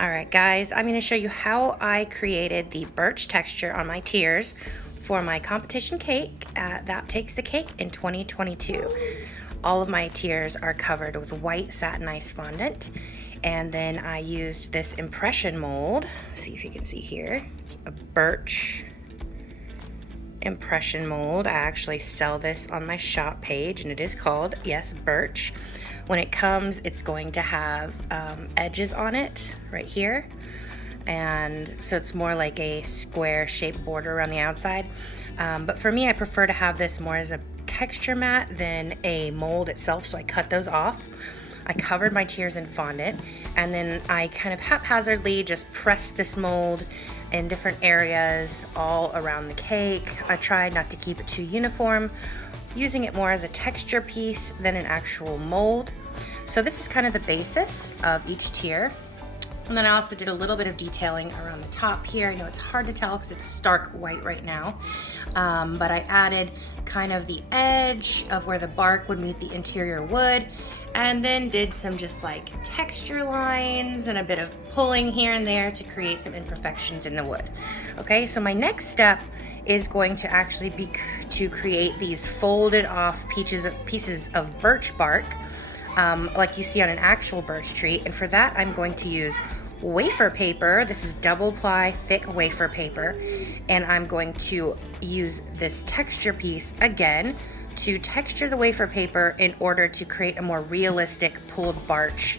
Alright guys, I'm going to show you how I created the birch texture on my tiers for my competition cake That Takes the Cake in 2022. All of my tiers are covered with white satinized fondant, and then I used this impression mold. See if you can see here, a birch impression mold. I actually sell this on my shop page, and it is called, yes, Birch. When it comes, it's going to have edges on it right here, and so it's more like a square shaped border around the outside, but for me I prefer to have this more as a texture mat than a mold itself, so I cut those off. I covered my tiers in fondant, and then I kind of haphazardly just pressed this mold in different areas all around the cake. I tried not to keep it too uniform, using it more as a texture piece than an actual mold. So this is kind of the basis of each tier. And then I also did a little bit of detailing around the top here. I know it's hard to tell because it's stark white right now, but I added kind of the edge of where the bark would meet the interior wood, and then did some just like texture lines and a bit of pulling here and there to create some imperfections in the wood. Okay, so my next step is going to actually be to create these folded off pieces of birch bark, like you see on an actual birch tree. And for that, I'm going to use wafer paper. This is double ply thick wafer paper, and I'm going to use this texture piece again to texture the wafer paper in order to create a more realistic pulled birch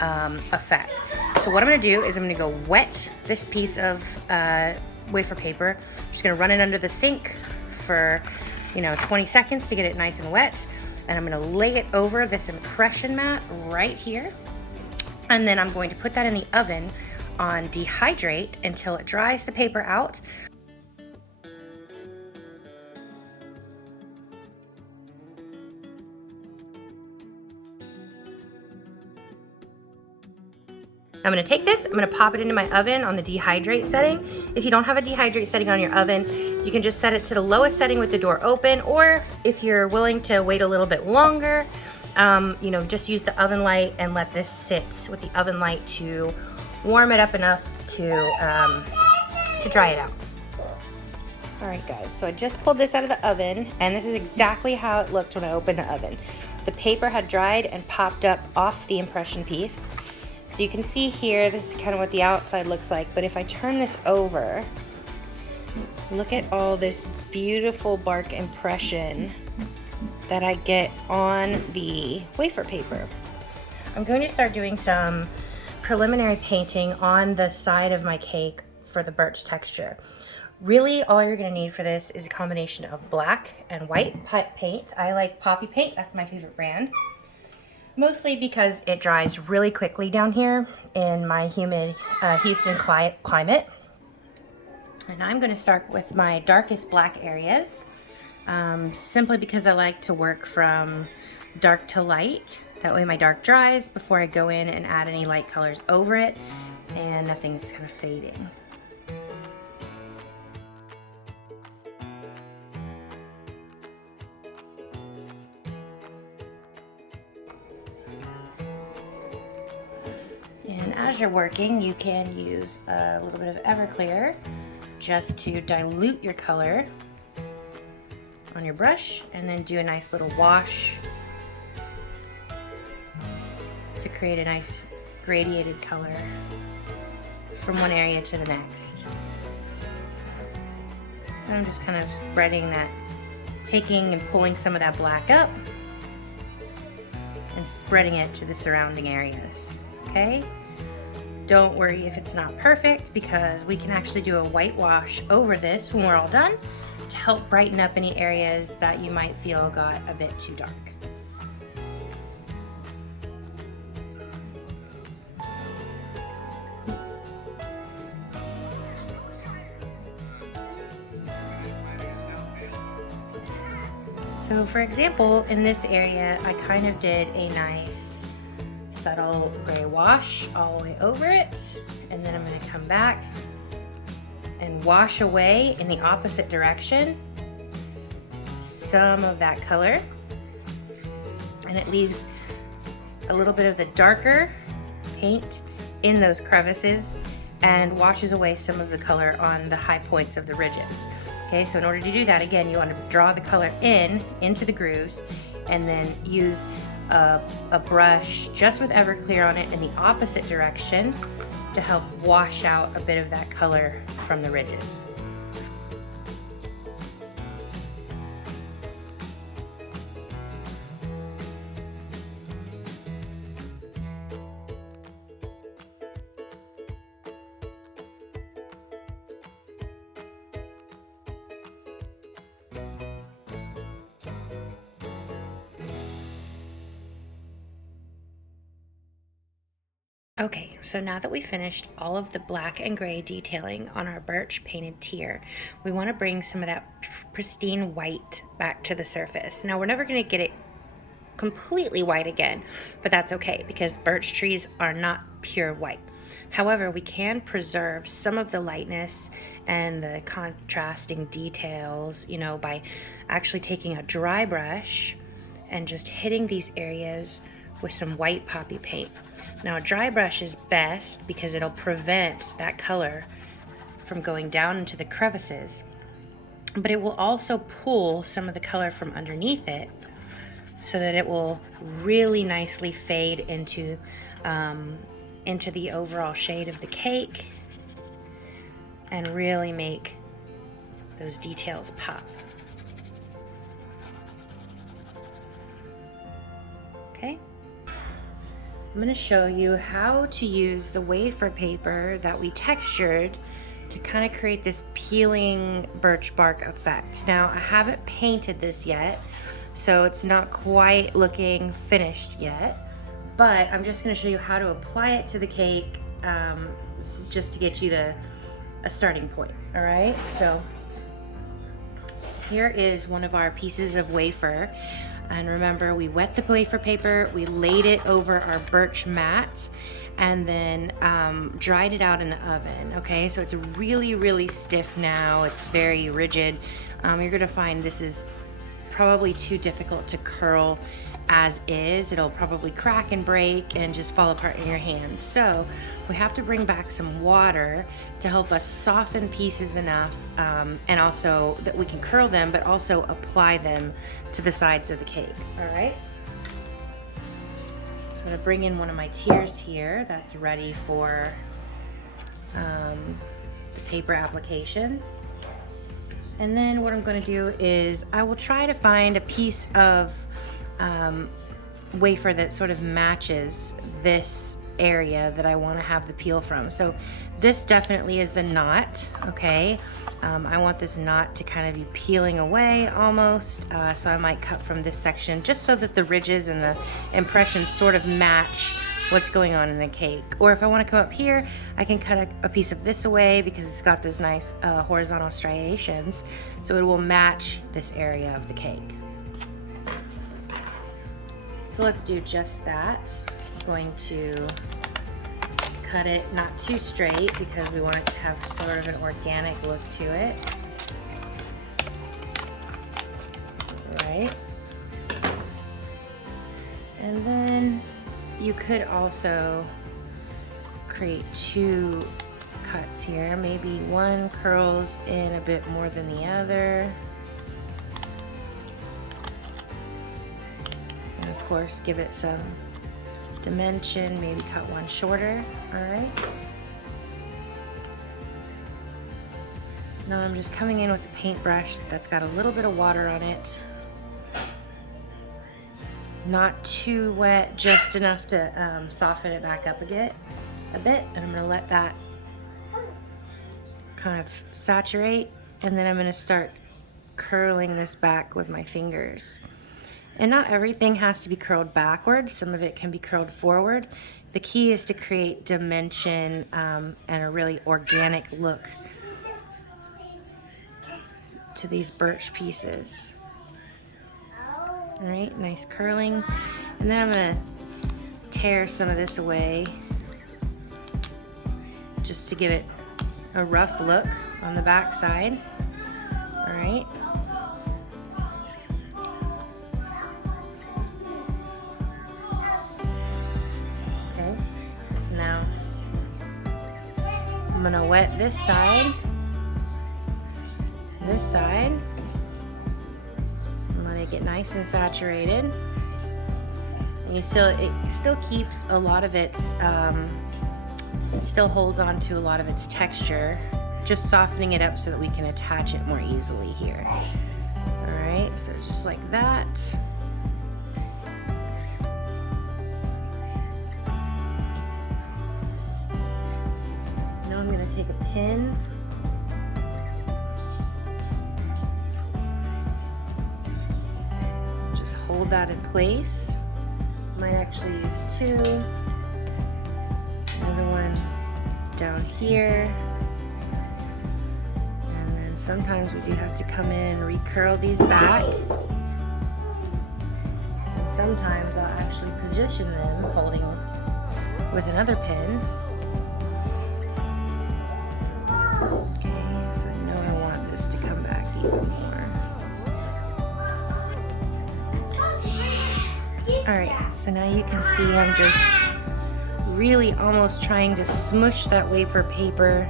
effect. So what I'm going to do is I'm going to go wet this piece of wafer paper. I'm just going to run it under the sink for 20 seconds to get it nice and wet, and I'm going to lay it over this impression mat right here, and then I'm going to put that in the oven on dehydrate until it dries the paper out. I'm going to take this, I'm going to pop it into my oven on the dehydrate setting. If you don't have a dehydrate setting on your oven, you can just set it to the lowest setting with the door open, or if you're willing to wait a little bit longer, just use the oven light and let this sit with the oven light to warm it up enough to dry it out. Alright guys, so I just pulled this out of the oven, and this is exactly how it looked when I opened the oven. The paper had dried and popped up off the impression piece. So you can see here, this is kind of what the outside looks like, but if I turn this over, look at all this beautiful bark impression that I get on the wafer paper. I'm going to start doing some preliminary painting on the side of my cake for the birch texture. Really, all you're going to need for this is a combination of black and white paint. I like Poppy paint, that's my favorite brand. Mostly because it dries really quickly down here in my humid Houston climate. And I'm going to start with my darkest black areas, simply because I like to work from dark to light. That way my dark dries before I go in and add any light colors over it, and nothing's kind of fading. And as you're working, you can use a little bit of Everclear just to dilute your color on your brush, and then do a nice little wash to create a nice gradiated color from one area to the next. So I'm just kind of spreading that, taking and pulling some of that black up and spreading it to the surrounding areas. Okay? Don't worry if it's not perfect, because we can actually do a whitewash over this when we're all done to help brighten up any areas that you might feel got a bit too dark. So for example, in this area, I kind of did a nice subtle gray wash all the way over it, and then I'm going to come back and wash away in the opposite direction some of that color, and it leaves a little bit of the darker paint in those crevices and washes away some of the color on the high points of the ridges. Okay, so in order to do that, again, you want to draw the color into the grooves, and then use a brush just with Everclear on it in the opposite direction to help wash out a bit of that color from the ridges. Okay, so now that we finished all of the black and gray detailing on our birch painted tier, we want to bring some of that pristine white back to the surface. Now, we're never going to get it completely white again, but that's okay because birch trees are not pure white. However, we can preserve some of the lightness and the contrasting details, you know, by actually taking a dry brush and just hitting these areas with some white poppy paint. Now, a dry brush is best because it'll prevent that color from going down into the crevices, but it will also pull some of the color from underneath it so that it will really nicely fade into the overall shade of the cake and really make those details pop. Okay. I'm going to show you how to use the wafer paper that we textured to kind of create this peeling birch bark effect. Now, I haven't painted this yet, so it's not quite looking finished yet, but I'm just going to show you how to apply it to the cake, just to get you a starting point. All right, so here is one of our pieces of wafer. And remember, we wet the wafer paper, we laid it over our birch mat, and then dried it out in the oven. Okay, so it's really, really stiff now. It's very rigid. You're gonna find this is probably too difficult to curl as is. It'll probably crack and break and just fall apart in your hands. So we have to bring back some water to help us soften pieces enough, and also that we can curl them, but also apply them to the sides of the cake. All right. So I'm gonna bring in one of my tiers here that's ready for the paper application. And then what I'm going to do is I will try to find a piece of wafer that sort of matches this area that I want to have the peel from. So this definitely is the knot, okay? I want this knot to kind of be peeling away almost, so I might cut from this section just so that the ridges and the impressions sort of match what's going on in the cake. Or if I want to come up here, I can cut a piece of this away because it's got those nice horizontal striations, so it will match this area of the cake. So let's do just that. I'm going to cut it not too straight because we want it to have sort of an organic look to it. Right. And then you could also create two cuts here. Maybe one curls in a bit more than the other. And of course, give it some dimension, maybe cut one shorter. All right. Now I'm just coming in with a paintbrush that's got a little bit of water on it. Not too wet, just enough to soften it back up a bit, and I'm going to let that kind of saturate, and then I'm going to start curling this back with my fingers. And not everything has to be curled backwards, some of it can be curled forward. The key is to create dimension and a really organic look to these birch pieces. All right, nice curling. And then I'm gonna tear some of this away just to give it a rough look on the back side. All right. Okay, now I'm gonna wet this side, and let it get nice and saturated. And it still keeps a lot of its, it still holds on to a lot of its texture, just softening it up so that we can attach it more easily here. All right, so just like that. Now I'm gonna take a pin. Just hold that in place. Might actually use two. Another one down here. And then sometimes we do have to come in and recurl these back. And sometimes I'll actually position them holding with another pin. Okay, so I know I want this to come back even more. Alright, so now you can see I'm just really almost trying to smush that wafer paper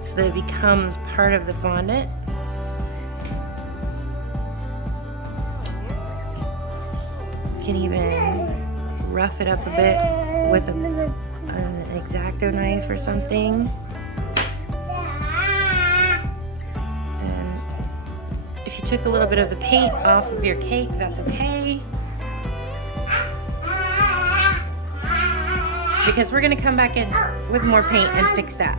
so that it becomes part of the fondant. You can even rough it up a bit with an X-Acto knife or something. And if you took a little bit of the paint off of your cake, that's okay. Because we're gonna come back in with more paint and fix that.